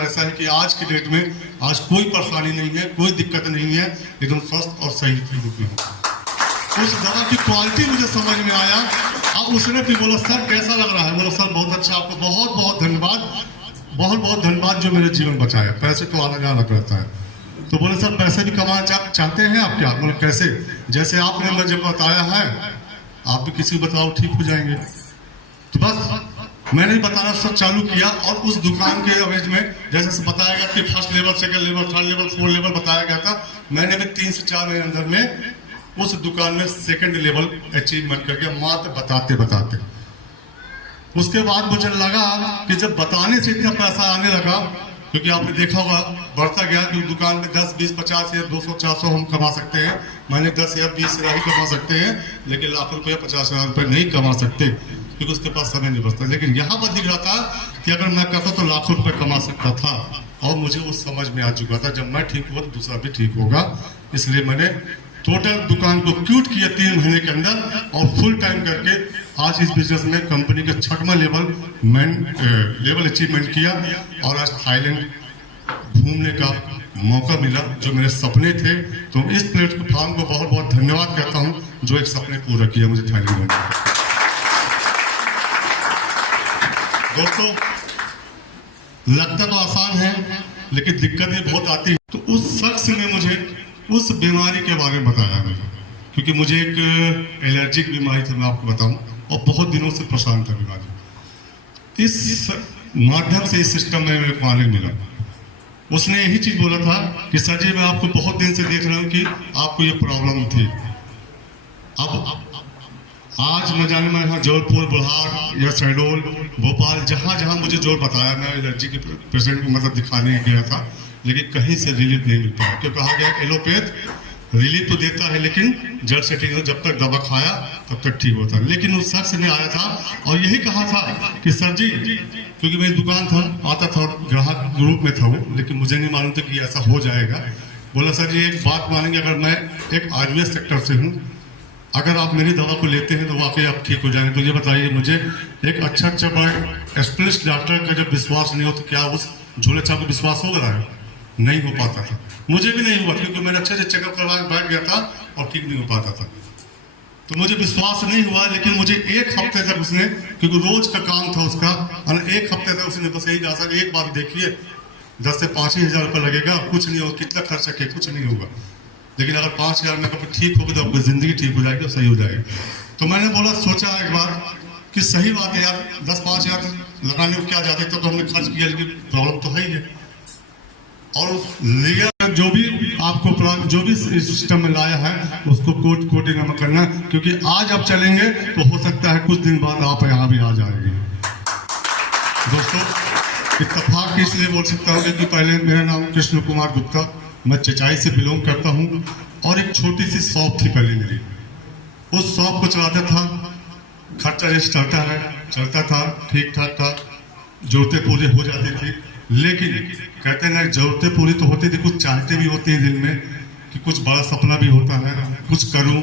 ऐसा है कि आज की डेट में आज कोई परेशानी नहीं है, कोई दिक्कत नहीं है, एकदम स्वस्थ और सही रूप में हूँ। उस दवा की क्वालिटी मुझे समझ में आया। अब उसने फिर बोला सर कैसा लग रहा है? बोला सर बहुत अच्छा, आपको बहुत बहुत धन्यवाद, बहुत बहुत धन्यवाद जो मेरे जीवन बचाया। पैसे तो आना जाना रहता है। तो बोले सर पैसे भी कमाना चाहते हैं आप क्या? बोले कैसे? जैसे आपने मुझे बताया है आप भी किसी को बताओ ठीक हो जाएंगे। तो बस मैंने बताना सब चालू किया और उस दुकान के अवेज में जैसे बताया गया कि first level, second level, third level, fourth level बताया गया था। मैंने भी 3 से 4 महीने अंदर में उस दुकान में सेकंड लेवल अचीवमेंट करके मात्र बताते बताते उसके बाद मुझे लगा कि जब बताने से इतना पैसा आने लगा, क्योंकि आपने देखा होगा बढ़ता गया कि दुकान में 10, 20, 50 या 200, 400 हम कमा सकते हैं। मैंने 10 या 20 हजार ही कमा सकते हैं, लेकिन लाख रुपया 50 हजार रुपये नहीं कमा सकते क्योंकि उसके पास समय नहीं बचता। लेकिन यहाँ पर दिख रहा था कि अगर मैं करता तो लाखों रुपए कमा सकता था और मुझे वो समझ में आ चुका था जब मैं ठीक हुआ तो दूसरा भी ठीक होगा। इसलिए मैंने टोटल दुकान को क्यूट किया 3 महीने के अंदर और फुल टाइम करके आज इस बिजनेस में कंपनी का 6वां लेवल अचीवमेंट किया और आज थाईलैंड घूमने का मौका मिला जो मेरे सपने थे। तो इस प्लेटफॉर्म को बहुत बहुत धन्यवाद कहता हूं जो एक सपने पूरा किया मुझे थाईलैंड में। दोस्तों लगता तो आसान है लेकिन दिक्कतें बहुत आती है। तो उस शख्स ने मुझे उस बीमारी के बारे में बताया मुझे, क्योंकि मुझे एक एलर्जिक बीमारी थी, मैं आपको बताऊं, और बहुत दिनों से परेशान था बीमारी। इस माध्यम से इस सिस्टम में मेरे को आने मिला। उसने यही चीज बोला था कि सर जी मैं आपको बहुत दिन से देख रहा हूं कि आपको ये प्रॉब्लम थी। अब आज न जाने मैं यहाँ जबलपुर, बुल्हार या शहडोल, भोपाल, जहाँ जहाँ मुझे जोर बताया, मैं एलर्जी के पेशेंट को मतलब दिखाने गया था, लेकिन कहीं से रिलीफ नहीं मिल पाया। क्यों कहा गया एलोपैथ रिलीफ तो देता है लेकिन जड़ से ठीक हो, जब तक दवा खाया तब तक ठीक होता है। लेकिन उस शख्स ने आया था और यही कहा था कि सर जी, क्योंकि मेरी दुकान था, आता था और ग्राहक ग्रुप में था वो, लेकिन मुझे नहीं मालूम था कि ऐसा हो जाएगा। बोला सर जी एक बात मानेंगे, अगर मैं एक आयुर्वेद सेक्टर से हूँ, अगर आप मेरी दवा को लेते हैं तो वाकई आप ठीक हो जाएंगे। तो ये बताइए मुझे एक अच्छा स्पेशलिस्ट डॉक्टर का जब विश्वास नहीं हो तो क्या उस झोले छाप को विश्वास हो रहा है? नहीं हो पाता था। मुझे भी नहीं हुआ क्योंकि मैंने अच्छे से चेकअप करवा के बैठ गया था और ठीक नहीं हो पाता था। तो मुझे विश्वास नहीं हुआ, लेकिन मुझे 1 हफ्ते तक उसने, क्योंकि रोज का काम था उसका, और 1 हफ्ते तक उसने बस यही कहा कि एक बात देखिए 10 से 5 हजार रुपये लगेगा, कुछ नहीं होगा, कितना खर्चा किया कुछ नहीं होगा, लेकिन अगर 5 हजार में कभी ठीक होगी तो आपकी जिंदगी ठीक हो जाएगी और सही हो जाएगी। तो मैंने बोला, सोचा एक बार कि सही बात है यार, 10-5 हजार लगाने को क्या जाते, तो हमने खर्च किया, लेकिन प्रॉब्लम तो है ही है। और लिया जो भी आपको जो भी सिस्टम में लाया है उसको कोटिंग में करना, क्योंकि आज आप चलेंगे तो हो सकता है कुछ दिन बाद आप यहाँ भी आ जाएंगे। दोस्तों इत्तेफाक इसलिए बोल सकता हूँ क्योंकि पहले मेरा नाम कृष्ण कुमार गुप्ता, मैं चचाई से बिलोंग करता हूँ और एक छोटी सी शॉप थी पहले मेरी। उस शॉप को चलाता था, खर्चा जैसे चलता था, ठीक ठाक था, जरूरतें पूरी हो जाती थी। लेकिन कहते हैं ना, जरूरतें पूरी तो होती थी, कुछ चाहते भी होते हैं दिल में कि कुछ बड़ा सपना भी होता है, कुछ करूं।